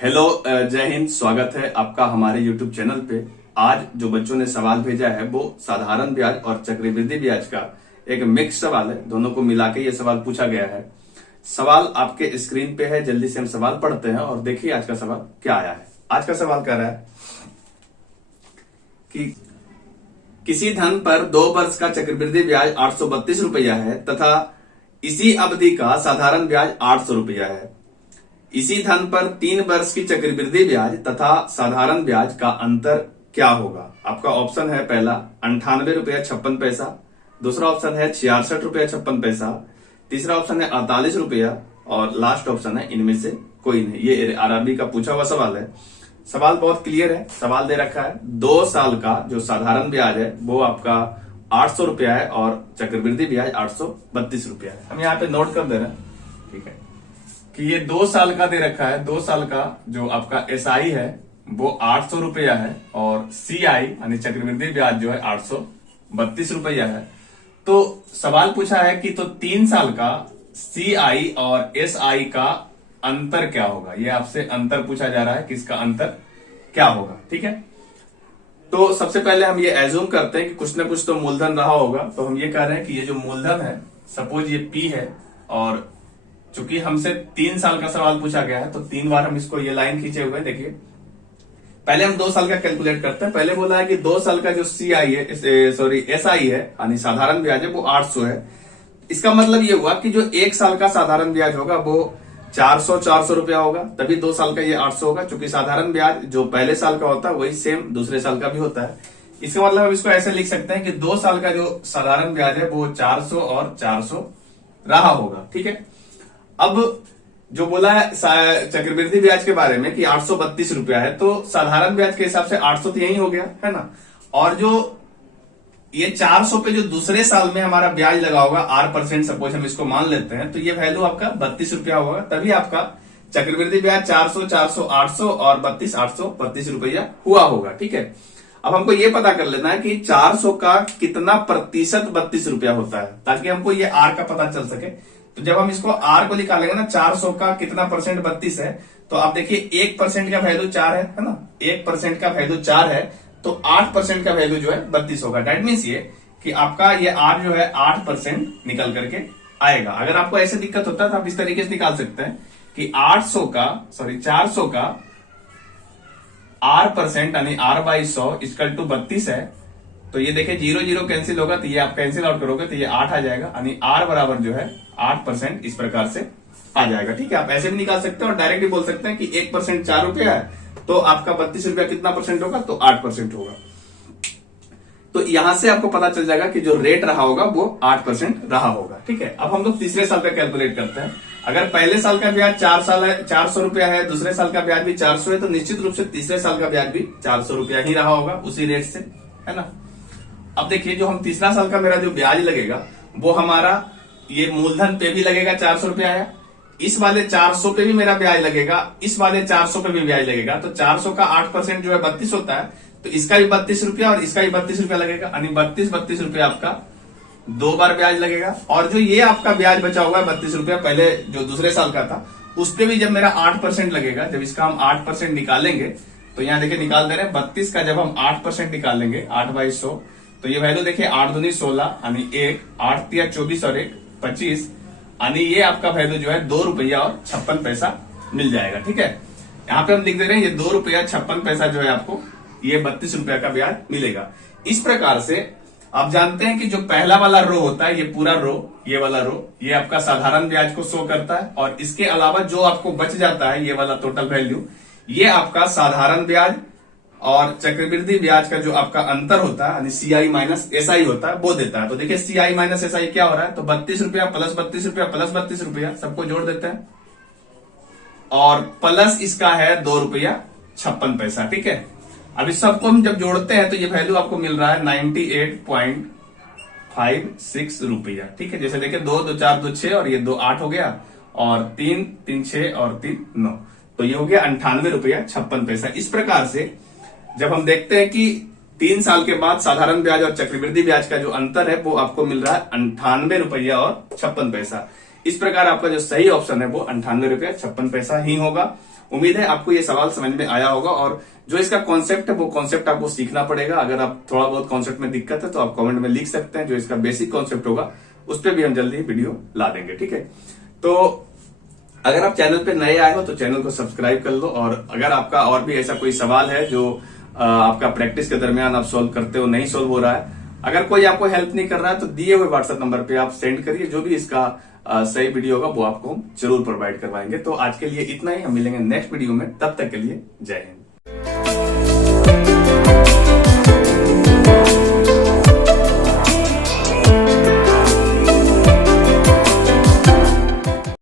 Hello जय हिंद। स्वागत है आपका हमारे YouTube चैनल पे। आज जो बच्चों ने सवाल भेजा है वो साधारण ब्याज और चक्रवृद्धि ब्याज का एक मिक्स सवाल है। दोनों को मिला के ये सवाल पूछा गया है। सवाल आपके स्क्रीन पे है, जल्दी से हम सवाल पढ़ते हैं और देखिए आज का सवाल क्या आया है। आज का सवाल कह रहा है कि किसी धन पर 2 वर्ष का चक्रवृद्धि ब्याज 832 रुपया है तथा इसी अवधि का साधारण ब्याज 800 रुपया है। इसी धन पर 3 वर्ष की चक्रवृद्धि ब्याज तथा साधारण ब्याज का अंतर क्या होगा। आपका ऑप्शन है पहला 98 रुपया 56 पैसा, दूसरा ऑप्शन है 66 रुपया 56 पैसा, तीसरा ऑप्शन है 48 रुपया और लास्ट ऑप्शन है इनमें से कोई नहीं। ये आरआरबी का पूछा हुआ सवाल है। सवाल बहुत क्लियर है। सवाल दे रखा है 2 साल का जो साधारण ब्याज है वो आपका 800 रुपया है और चक्रवृद्धि ब्याज 832 रुपया है। हम यहाँ पे नोट कर दे रहे हैं, ठीक है, कि ये 2 साल का दे रखा है। 2 साल का जो आपका एसआई है वो 800 रुपया है और सीआई यानी चक्रवृद्धि ब्याज जो है 832 रुपया है। तो सवाल पूछा है कि तो 3 साल का सीआई और एसआई का अंतर क्या होगा। ये आपसे अंतर पूछा जा रहा है कि इसका अंतर क्या होगा, ठीक है। तो सबसे पहले हम ये एज्यूम करते हैं कि कुछ ना कुछ तो मूलधन रहा होगा। तो हम ये कह रहे हैं कि ये जो मूलधन है, सपोज ये पी है और चूंकि हमसे 3 साल का सवाल पूछा गया है तो 3 बार हम इसको ये लाइन खींचे हुए। देखिए पहले हम 2 साल का कैलकुलेट करते हैं। पहले बोला है कि 2 साल का जो सीआई है, सॉरी एसआई है यानी साधारण ब्याज है वो 800 है। इसका मतलब ये हुआ कि जो 1 साल का साधारण ब्याज होगा वो 400 रुपया होगा, तभी 2 साल का ये 800 होगा। चूंकि साधारण ब्याज जो पहले साल का होता है वही सेम दूसरे साल का भी होता है। इसका मतलब हम इसको ऐसे लिख सकते हैं कि 2 साल का जो साधारण ब्याज है वो 400 और 400 रहा होगा, ठीक है। अब जो बोला है चक्रवृद्धि ब्याज के बारे में कि 832 रुपया है, तो साधारण ब्याज के हिसाब से 800 तो यही हो गया है ना। और जो ये 400 पे जो दूसरे साल में हमारा ब्याज लगा होगा 8%, सपोज हम इसको मान लेते हैं, तो ये वैल्यू आपका 32 रुपया होगा। तभी आपका चक्रवृद्धि ब्याज 400, 400, 800 और 32, 832 रुपया हुआ होगा, ठीक है। अब हमको ये पता कर लेना है कि 400 का कितना प्रतिशत 32 रुपया होता है, ताकि हमको ये आर का पता चल सके। तो जब हम इसको आर को निकालेंगे ना, 400 का कितना परसेंट 32 है, तो आप देखिए 1% का वैल्यू 4 है ना। 1% का वैल्यू 4 है तो 8% का वैल्यू जो है 32 होगा। डेट मीन्स ये कि आपका ये आर जो है 8% निकल करके आएगा। अगर आपको ऐसे दिक्कत होता है तो आप इस तरीके से निकाल सकते हैं कि 400 का आर परसेंट यानी आर बाई 100 इक्वल टू 32 है। तो ये देखिए 0 0 कैंसिल होगा तो ये आप कैंसिल आउट करोगे तो ये 8 आ जाएगा, यानी आर बराबर जो है 8% इस प्रकार से आ जाएगा, ठीक है। आप ऐसे भी निकाल सकते हैं और डायरेक्ट भी बोल सकते हैं कि 1% 4 रुपया है तो आपका 32 रुपया कितना परसेंट होगा, तो 8% होगा। तो यहां से आपको पता चल जाएगा कि जो रेट रहा होगा वो 8% रहा होगा, ठीक है। अब हम लोग तीसरे साल का कैलकुलेट करते हैं। अगर पहले साल का ब्याज 4 साल है 400 रुपया है, दूसरे साल का ब्याज भी 400 है, तो निश्चित रूप से तीसरे साल का ब्याज भी 400 रुपया ही रहा होगा उसी रेट से, है ना। अब देखिए जो हम तीसरा साल का मेरा जो ब्याज लगेगा वो हमारा ये मूलधन पे भी लगेगा 400 रुपया है, इस वाले 400 पे भी मेरा ब्याज लगेगा, इस वाले 400 पे भी ब्याज लगेगा। तो 400 का 8% जो है 32 होता है, तो इसका भी 32 रुपया और इसका भी 32 रुपया लगेगा, यानी 32 रुपया आपका 2 बार ब्याज लगेगा। और जो ये आपका ब्याज बचा हुआ है 32 रुपया पहले जो दूसरे साल का था, उस पर भी जब मेरा 8% लगेगा, जब इसका हम 8% निकालेंगे तो यहाँ देखिए निकाल दे रहे हैं 32 का जब हम 8% निकालेंगे 8/100, तो ये वैल्यू देखिए 8 दूनी 16 यानी 1, 8 तिया 24 और 1 25, यानी ये आपका वैल्यू जो है 2 रुपया और 56 पैसा मिल जाएगा, ठीक है। यहाँ पे हम लिख दे रहे हैं ये 2 रुपया 56 पैसा जो है आपको ये 32 रुपया का ब्याज मिलेगा। इस प्रकार से आप जानते हैं कि जो पहला वाला रो होता है, ये पूरा रो, ये वाला रो, ये आपका साधारण ब्याज को शो करता है और इसके अलावा जो आपको बच जाता है ये वाला टोटल वैल्यू, ये आपका साधारण ब्याज और चक्रवृद्धि ब्याज का जो आपका अंतर होता है यानी सीआई माइनस एसआई होता है वो देता है। तो देखिए सीआई माइनस एसआई क्या हो रहा है, तो 32 रुपया प्लस 32 रुपया प्लस 32 रुपया सबको जोड़ देते हैं और प्लस इसका है 2 रुपया 56 पैसा, ठीक है। अब इस सबको हम जब जोड़ते हैं तो ये वैल्यू आपको मिल रहा है 98.56 रुपया, ठीक है। जैसे देखिए 2 2 4 2 6 और ये 2 8 हो गया और 3 3 6 और 3 9, तो ये हो गया 98 रुपया 56 पैसा। इस प्रकार से जब हम देखते हैं कि 3 साल के बाद साधारण ब्याज और चक्रवृद्धि ब्याज का जो अंतर है वो आपको मिल रहा है 98 रुपया और 56 पैसा। इस प्रकार आपका जो सही ऑप्शन है वो 98 रुपया 56 पैसा ही होगा। उम्मीद है आपको ये सवाल समझ में आया होगा और जो इसका कॉन्सेप्ट है वो कॉन्सेप्ट आपको सीखना पड़ेगा। अगर आप थोड़ा बहुत कॉन्सेप्ट में दिक्कत है तो आप कमेंट में लिख सकते हैं। जो इसका बेसिक कॉन्सेप्ट होगा उस पर भी हम जल्दी ही वीडियो ला देंगे, ठीक है। तो अगर आप चैनल पे नए आए हो तो चैनल को सब्सक्राइब कर लो, और अगर आपका और भी ऐसा कोई सवाल है जो आपका प्रैक्टिस के दरमियान आप सॉल्व करते हो, नहीं सॉल्व हो रहा है, अगर कोई आपको हेल्प नहीं कर रहा है तो दिए हुए व्हाट्सएप नंबर पे आप सेंड करिए। जो भी इसका सही वीडियो होगा वो आपको हम जरूर प्रोवाइड करवाएंगे। तो आज के लिए इतना ही, हम मिलेंगे नेक्स्ट वीडियो में, तब तक के लिए जय हिंद।